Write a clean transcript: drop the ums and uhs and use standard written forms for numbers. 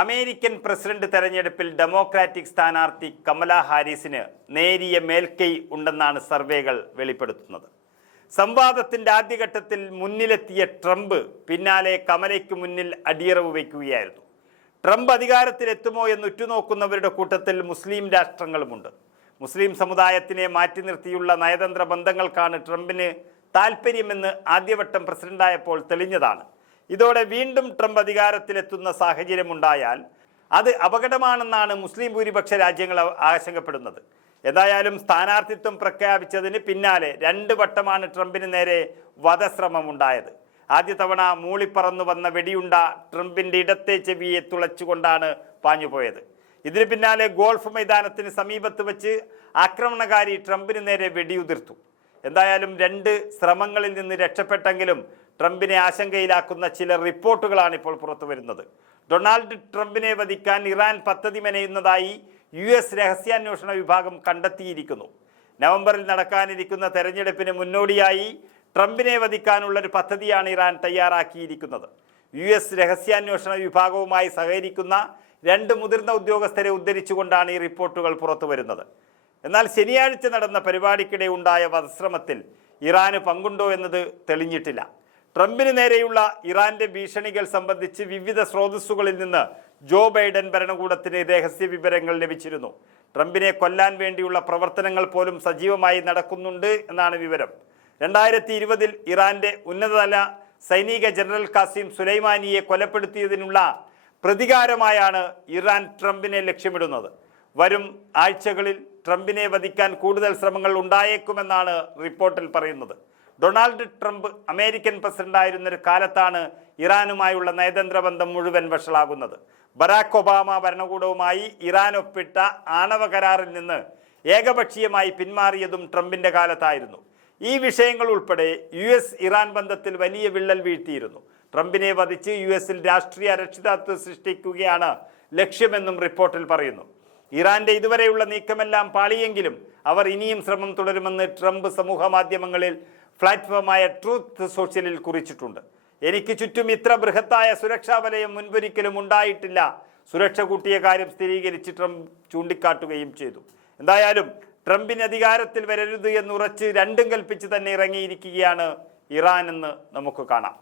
American president തെരഞ്ഞെടുപ്പിൽ democratic സ്ഥാനാർത്ഥി കമലാ ഹാരിസിന് നേരിയ മേൽക്കൈ ഉണ്ടെന്നാണ് സർവേകൾ വെളിപ്പെടുത്തുന്നത്. സംവാദത്തിന്റെ ആദ്യഘട്ടത്തിൽ മുന്നിലെത്തിയ ട്രംപ് പിന്നാലെ കമലയ്ക്ക് മുന്നിൽ അടിയറവ് വയ്ക്കുകയായിരുന്നു. ട്രംപ് അധികാരത്തിലെത്തുമോ എന്ന് ഉറ്റുനോക്കുന്നവരുടെ കൂട്ടത്തിൽ മുസ്ലിം രാഷ്ട്രങ്ങളുമുണ്ട്. മുസ്ലിം സമുദായത്തിനെ മാറ്റി നിർത്തിയുള്ള നയതന്ത്ര ബന്ധങ്ങൾക്കാണ് ട്രംപിന് താൽപ്പര്യമെന്ന് ആദ്യവട്ടം പ്രസിഡന്റായപ്പോൾ തെളിഞ്ഞതാണ്. ഇതോടെ വീണ്ടും ട്രംപ് അധികാരത്തിലെത്തുന്ന സാഹചര്യമുണ്ടായാൽ അത് അപകടമാണെന്നാണ് മുസ്ലിം ഭൂരിപക്ഷ രാജ്യങ്ങൾ ആശങ്കപ്പെടുന്നത്. ഏതായാലും സ്ഥാനാർത്ഥിത്വം പ്രഖ്യാപിച്ചതിന് പിന്നാലെ 2 വട്ടമാണ് ട്രംപിന് നേരെ വധശ്രമമുണ്ടായത്. ആദ്യ തവണ മൂളിപ്പറന്നു വന്ന വെടിയുണ്ട ട്രംപിന്റെ ഇടത്തെ ചെവിയെ തുളച്ചുകൊണ്ടാണ് പാഞ്ഞുപോയത്. ഇതിന് പിന്നാലെ ഗോൾഫ് മൈതാനത്തിന് സമീപത്ത് വെച്ച് ആക്രമണകാരി ട്രംപിന് നേരെ വെടിയുതിർത്തു. എന്തായാലും 2 ശ്രമങ്ങളിൽ നിന്ന് രക്ഷപ്പെട്ടെങ്കിലും ട്രംപിനെ ആശങ്കയിലാക്കുന്ന ചില റിപ്പോർട്ടുകളാണ് ഇപ്പോൾ പുറത്തു വരുന്നത്. ഡൊണാൾഡ് ട്രംപിനെ വധിക്കാൻ ഇറാൻ പദ്ധതി മെനയുന്നതായി US രഹസ്യാന്വേഷണ വിഭാഗം കണ്ടെത്തിയിരിക്കുന്നു. നവംബറിൽ നടക്കാനിരിക്കുന്ന തെരഞ്ഞെടുപ്പിന് മുന്നോടിയായി ട്രംപിനെ വധിക്കാനുള്ളൊരു പദ്ധതിയാണ് ഇറാൻ തയ്യാറാക്കിയിരിക്കുന്നത്. US രഹസ്യാന്വേഷണ വിഭാഗവുമായി സഹകരിക്കുന്ന 2 മുതിർന്ന ഉദ്യോഗസ്ഥരെ ഉദ്ധരിച്ചുകൊണ്ടാണ് ഈ റിപ്പോർട്ടുകൾ പുറത്തു വരുന്നത്. എന്നാൽ ശനിയാഴ്ച നടന്ന പരിപാടിക്കിടെ ഉണ്ടായ വധശ്രമത്തിൽ ഇറാന് പങ്കുണ്ടോ എന്നത് തെളിഞ്ഞിട്ടില്ല. ട്രംപിന് നേരെയുള്ള ഇറാന്റെ ഭീഷണികൾ സംബന്ധിച്ച് വിവിധ സ്രോതസ്സുകളിൽ നിന്ന് ജോ ബൈഡൻ ഭരണകൂടത്തിന് രഹസ്യ വിവരങ്ങൾ ലഭിച്ചിരുന്നു. ട്രംപിനെ കൊല്ലാൻ വേണ്ടിയുള്ള പ്രവർത്തനങ്ങൾ പോലും സജീവമായി നടക്കുന്നുണ്ട് എന്നാണ് വിവരം. 2020 ഇറാന്റെ ഉന്നതതല സൈനിക ജനറൽ ഖാസിം സുലൈമാനിയെ കൊലപ്പെടുത്തിയതിനുള്ള പ്രതികാരമായാണ് ഇറാൻ ട്രംപിനെ ലക്ഷ്യമിടുന്നത്. വരും ആഴ്ചകളിൽ ട്രംപിനെ വധിക്കാൻ കൂടുതൽ ശ്രമങ്ങൾ ഉണ്ടായേക്കുമെന്നാണ് റിപ്പോർട്ടിൽ പറയുന്നത്. ഡൊണാൾഡ് ട്രംപ് അമേരിക്കൻ പ്രസിഡന്റായിരുന്ന ഒരു കാലത്താണ് ഇറാനുമായുള്ള നയതന്ത്ര ബന്ധം മുഴുവൻ വഷളാകുന്നത്. ബറാക് ഒബാമ ഭരണകൂടവുമായി ഇറാൻ ഒപ്പിട്ട ആണവ കരാറിൽ നിന്ന് ഏകപക്ഷീയമായി പിന്മാറിയതും ട്രംപിന്റെ കാലത്തായിരുന്നു. ഈ വിഷയങ്ങൾ ഉൾപ്പെടെ US ഇറാൻ ബന്ധത്തിൽ വലിയ വിള്ളൽ വീഴ്ത്തിയിരുന്നു. ട്രംപിനെ വധിച്ച് US രാഷ്ട്രീയ അരക്ഷിതാത്വം സൃഷ്ടിക്കുകയാണ് ലക്ഷ്യമെന്നും റിപ്പോർട്ടിൽ പറയുന്നു. ഇറാന്റെ ഇതുവരെയുള്ള നീക്കമെല്ലാം പാളിയെങ്കിലും അവർ ഇനിയും ശ്രമം തുടരുമെന്ന് ട്രംപ് സമൂഹ മാധ്യമങ്ങളിൽ പ്ലാറ്റ്ഫോമായ ട്രൂത്ത് സോഷ്യലിൽ കുറിച്ചിട്ടുണ്ട്. എനിക്ക് ചുറ്റും ഇത്ര ബൃഹത്തായ സുരക്ഷാ വലയം മുൻപൊരിക്കലും ഉണ്ടായിട്ടില്ല. സുരക്ഷ കൂട്ടിയ കാര്യം സ്ഥിരീകരിച്ച് ട്രംപ് ചൂണ്ടിക്കാട്ടുകയും ചെയ്തു. എന്തായാലും ട്രംപിന് അധികാരത്തിൽ വരരുത് എന്നുറച്ച് രണ്ടും കൽപ്പിച്ച് തന്നെ ഇറങ്ങിയിരിക്കുകയാണ് ഇറാൻ എന്ന് നമുക്ക് കാണാം.